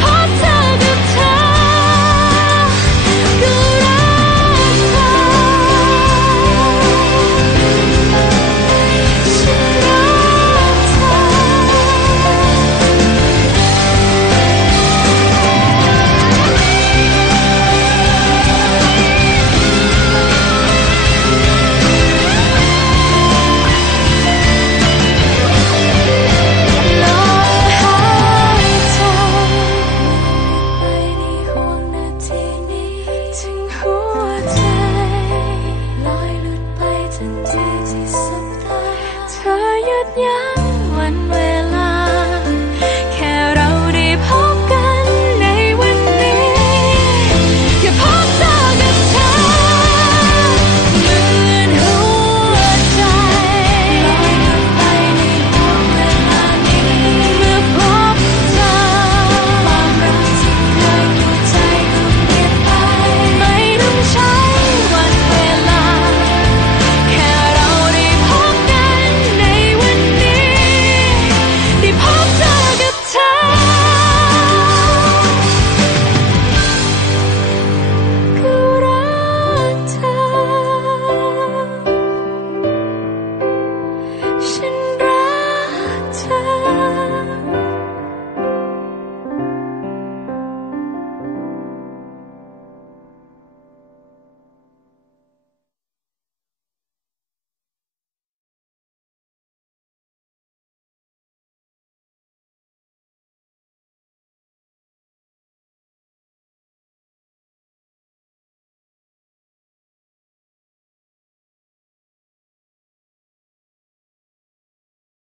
Hot nếp nhăn ngoằn